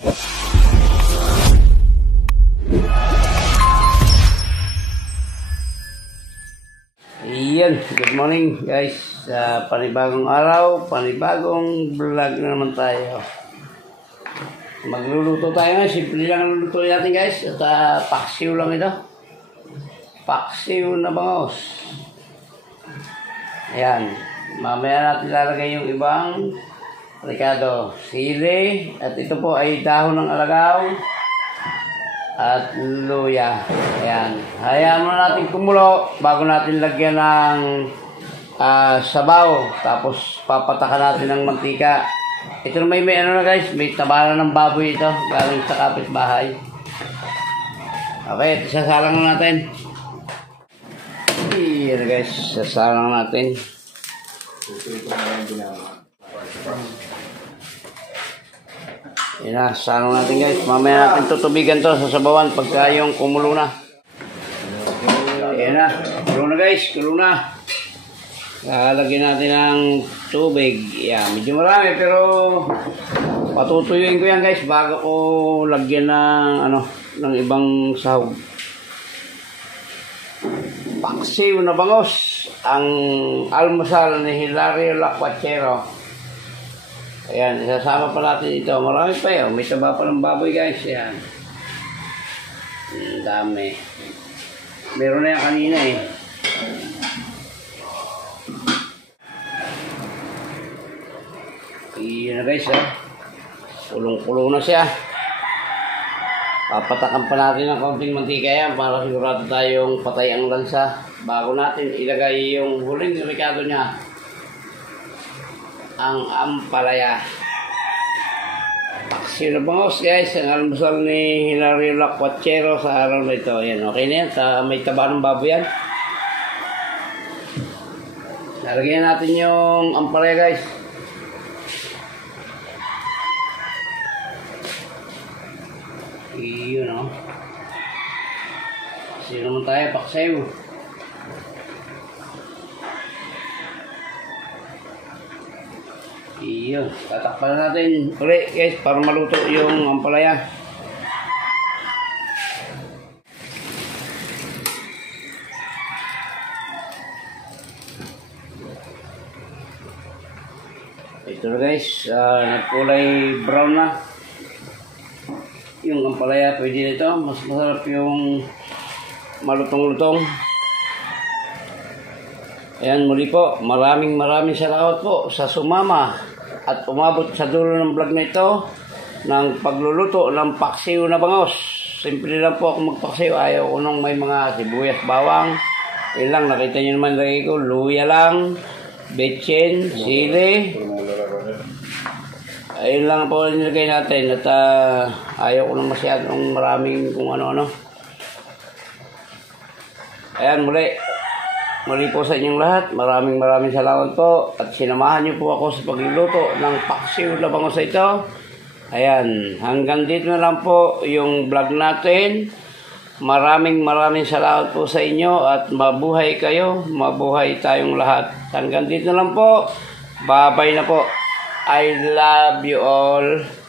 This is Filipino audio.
Iyan, good morning guys. Panibagong araw, panibagong vlog na naman tayo. Magluluto tayo nga, simple lang ang luluto natin guys. At paksiw lang ito. Paksiw na bangos. Ayan, mamaya natin lalagay yung ibang rekado. Sili, at ito po ay dahon ng alagaw at luya. Ayan. Hayaan mo natin kumulo bago natin lagyan ng sabaw. Tapos papatakan natin ng mantika. Ito na may ano na guys, may tabaran ng baboy ito galing sa kapitbahay. Okay, sasalang na natin. Ayan guys, sasalang natin. Yan na, salang natin guys. Mamaya natin tutubigan to sa sabawan pagka yung kumulo na. Yan na, kulo na guys, kulo na. Lalagyan natin ng tubig. Yan, medyo marami pero patutuyuin ko yan guys bago ko lagyan ng ng ibang sahog. Paksiw na bangos, ang almusal ni Hilario Lacuachero. Ayan, isasama pa natin ito. Marami pa yun. May taba pa ng baboy guys. Ayan. Dami. Meron na yan kanina eh. Iyan na guys ha. Kulong-kulong na siya. Papatakan pa natin ng kaunting mantika yan para sigurado tayong patay ang lansa. Bago natin ilagay yung huling rekado niya. Ang ampalaya. Paksiw na bangos guys, ang almusal ni Hilario Lacuachero sa araw na ito. Ayan, okay na yan. May taba ng baboy yan. Lalagyan natin yung ampalaya guys. Iyon o. Paksiw naman tayo, paksiw. Iyon, tatakpan natin ulit guys para maluto yung ampalaya. Ito na guys, nagkulay brown na yung ampalaya. Pwede nito, mas masarap yung malutong-lutong. Ayan, muli po, maraming salamat po sa sumama at umabot sa dulo ng vlog na ito ng pagluluto ng paksiw na bangos. Simple lang po ako magpaksiw. Ayaw ko nung may mga sibuyas, bawang. Yun lang, nakita nyo naman lagi ko. Luya lang, betchin, sili. Ayun lang po nilagay natin. At ayaw ko nung masyadong maraming kung ano-ano. Ayan, muli po sa inyong lahat, maraming salamat po at sinamahan niyo po ako sa pagluluto ng paksiw na bangos ito. Ayan, hanggang dito na lang po yung vlog natin. Maraming salamat po sa inyo at mabuhay kayo, mabuhay tayong lahat. Hanggang dito na lang po. Bye-bye na po. I love you all.